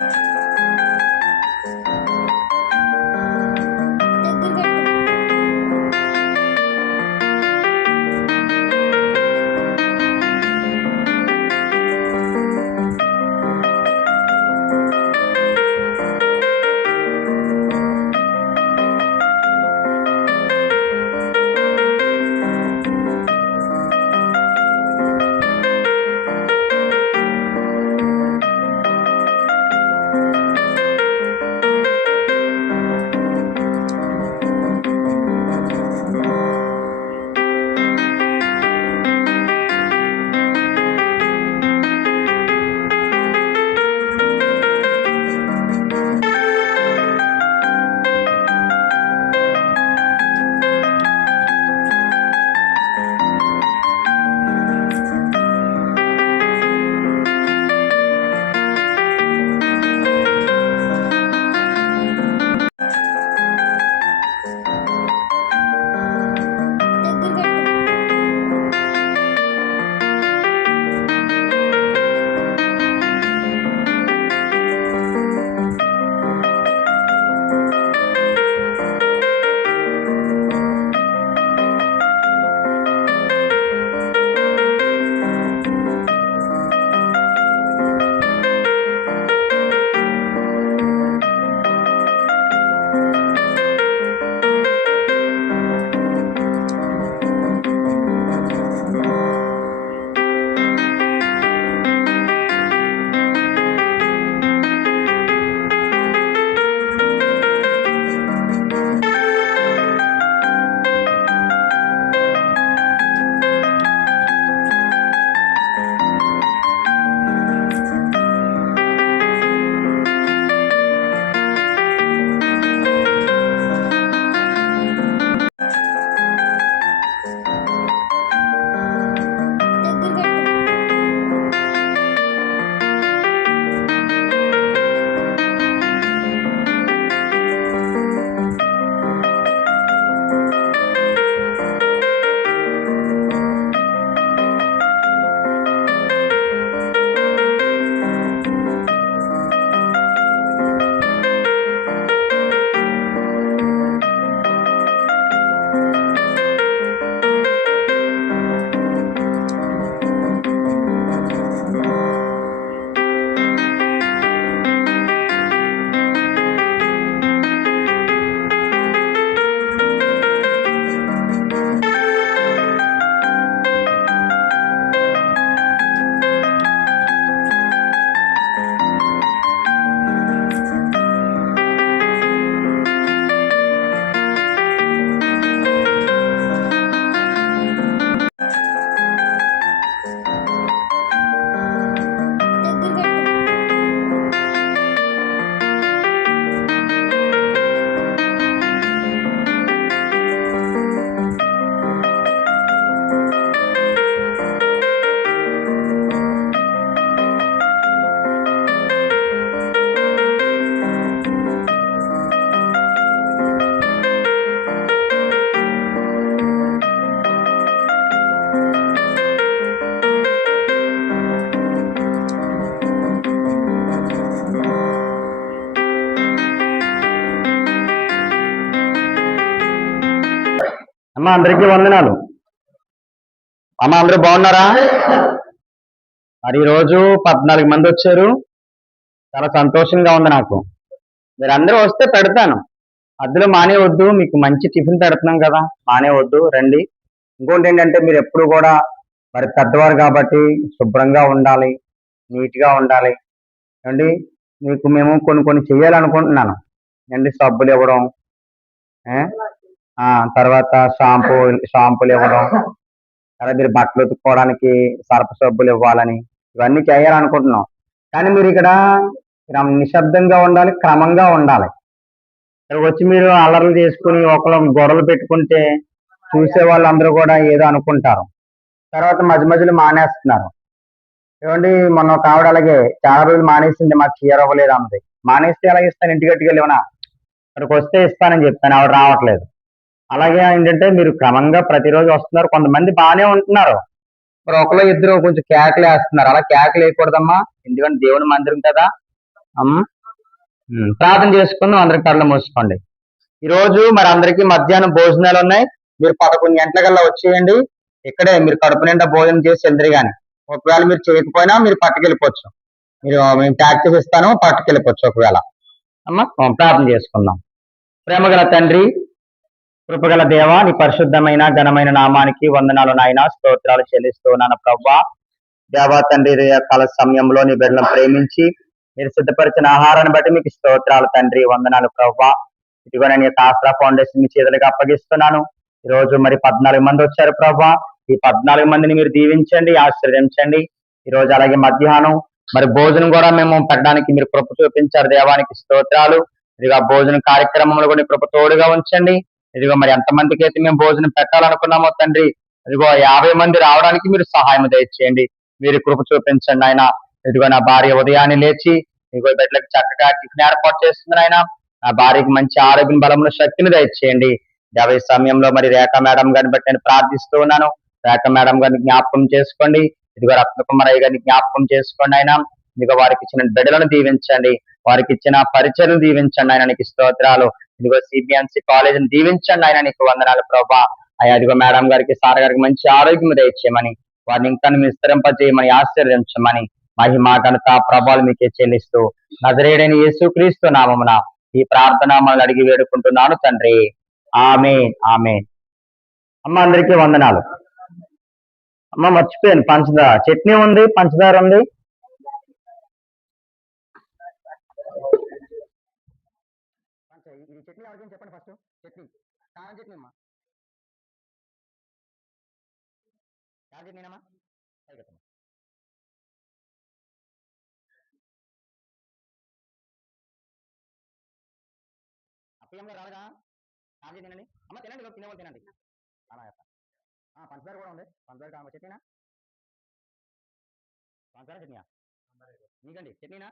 దగ్గర పెట్టు. దగ్గర పెట్టు. దగ్గర పెట్టు. దగ్గర పెట్టు. అమ్మ అందరికీ వందనాలు. అమ్మ అందరూ బాగున్నారా? మరి ఈరోజు 14 మంది వచ్చారు. చాలా సంతోషంగా ఉంది నాకు. మీరు అందరూ వస్తే పెడతాను, మధ్యలో మానేవద్దు. మీకు మంచి టిఫిన్ పెడుతున్నాం కదా, మానేవద్దు, రండి. ఇంకోటి ఏంటంటే మీరు ఎప్పుడు కూడా మరి పెద్దవారు కాబట్టి శుభ్రంగా ఉండాలి, నీట్గా ఉండాలి అండి. మీకు మేము కొన్ని చేయాలనుకుంటున్నాను అండి. సబ్బులు ఇవ్వడం, ఏ? తర్వాత షాంపూలు ఇవ్వడం, తర్వాత మీరు బట్టలు ఉతుక్కోవడానికి సర్ఫ్ సబ్బులు ఇవ్వాలని, ఇవన్నీ చేయాలనుకుంటున్నాం. కానీ మీరు ఇక్కడ నిశ్శబ్దంగా ఉండాలి, క్రమంగా ఉండాలి. ఇక్కడికి వచ్చి మీరు అల్లర్లు చేసుకుని ఒకళ్ళు గొడవలు పెట్టుకుంటే చూసే వాళ్ళందరూ కూడా ఏదో అనుకుంటారు. తర్వాత మధ్య మధ్యలో మానేస్తున్నారు. ఏమండి, మొన్న ఒక ఆవిడ అలాగే చాలా రోజులు మానేసింది, మాకు క్లియర్ అవ్వలేదు అన్నది. మానేస్తే ఎలా ఇస్తాను? ఇంటికి గట్టుకెళ్ళివనా? ఇక్కడికి వస్తే ఇస్తానని చెప్తాను, ఆవిడ రావట్లేదు. అలాగే ఏంటంటే మీరు క్రమంగా ప్రతిరోజు వస్తున్నారు, కొంతమంది బాగానే ఉంటున్నారు. మరి ఒకళ్ళు ఇద్దరు కొంచెం కేకలు వేస్తున్నారు. అలా కేకలు వేయకూడదమ్మా, ఎందుకంటే దేవుని మందిరం కదా. అమ్మ ప్రార్థన చేసుకుందాం, అందరికి కళ్ళు మూసుకోండి. ఈ రోజు మరి అందరికీ మధ్యాహ్నం భోజనాలు ఉన్నాయి. మీరు 11 గంటలకల్లా వచ్చేయండి. ఇక్కడే మీరు కడుపు నిండా భోజనం చేసి వెళ్తారు. కానీ ఒకవేళ మీరు చేయకపోయినా మీరు పట్టుకెళ్ళిపోవచ్చు. మేము ట్యాక్సీస్ ఇస్తాను, పట్టుకెళ్ళిపోవచ్చు ఒకవేళ. అమ్మ ప్రార్థన చేసుకుందాం. ప్రేమగల తండ్రి, కృపగల దేవ, నీ పరిశుద్ధమైన ఘనమైన నామానికి వందనాలు నాయన, స్తోత్రాలు చెల్లిస్తూ ఉన్నాను ప్రవ్వా. దేవా తండ్రి, కాల సమయంలో నీ బిడ్డలను ప్రేమించి మీరు సిద్ధపరిచిన ఆహారాన్ని బట్టి మీకు స్తోత్రాలు తండ్రి, వందనాలు ప్రవ్వా. ఇదిగో నేను ఈ ఆశ్రా ఫౌండేషన్ మీ చేతులకు అప్పగిస్తున్నాను. ఈ రోజు మరి 14 మంది వచ్చారు ప్రవ్వా. ఈ 14 మందిని మీరు దీవించండి, ఆశీర్వదించండి. ఈ రోజు అలాగే మధ్యాహ్నం మరి భోజనం కూడా మేము పెట్టడానికి మీరు కృప చూపించారు. దేవానికి స్తోత్రాలు. ఇదిగో భోజన కార్యక్రమంలో కూడా కృప తోడుగా ఉంచండి. ఇదిగో మరి ఎంతమందికి అయితే మేము భోజనం పెట్టాలనుకున్నామో తండ్రి, ఇదిగో 50 మంది రావడానికి మీరు సహాయం దయచేయండి. మీరు కృప చూపించండి ఆయన. ఇదిగో నా భార్య ఉదయాన్నే లేచి ఇదిగో బిడ్డలకు చక్కగా టిఫిన్ ఏర్పాటు చేస్తుంది ఆయన. నా భార్యకి మంచి ఆరోగ్యం, బలమును, శక్తిని దయచేయండి. యాభై సమయంలో మరి రేఖ మేడం గారిని బట్టి నేను ప్రార్థిస్తూ ఉన్నాను. రేఖ మేడం గారిని జ్ఞాపకం చేసుకోండి. ఇదిగో రత్నకుమారయ్య గారిని జ్ఞాపకం చేసుకోండి ఆయన. ఇదిగో వారికి ఇచ్చిన బిడ్డలను దీవించండి, వారికి ఇచ్చిన పరిచయం దీవించండి ఆయన, నీకు స్తోత్రాలు. ఇదిగో సిబిఎన్సి కాలేజీని దీవించండి ఆయన, నీకు వందనాలు ప్రభా. అయ్యా ఇదిగో మేడం గారికి, సార్ గారికి మంచి ఆరోగ్యం దయచేయమని, వారిని ఇంకా విస్తరింపజేయమని, ఆశీర్వదించమని, మహిమ ఘనత ప్రభావాలు మీకే చెల్లిస్తూ నజరేయుడైన యేసుక్రీస్తు నామమున ఈ ప్రార్థన మనల్ని అడిగి వేడుకుంటున్నాను తండ్రి. ఆమేన్, ఆమేన్. అమ్మ అందరికీ వందనాలు. అమ్మ మర్చిపోయాను, పంచదార చట్నీ ఉంది, పంచదార ఉంది. ఇది చట్నీ ఎవరికైనా చెప్పండి ఫస్ట్. చట్నీ కారం చట్నీ అమ్మా. కారం చట్నీనమ్మా. అప్పయంలో రాలగా కారం చట్నీ తినండి అమ్మ, తినండి, తినేవాళ్ళు తినండి. అలా పంచదార కూడా ఉంది. పంచదార కారం చట్నీనా, పంచదార చట్నీయా? మీకండి చట్నీనా?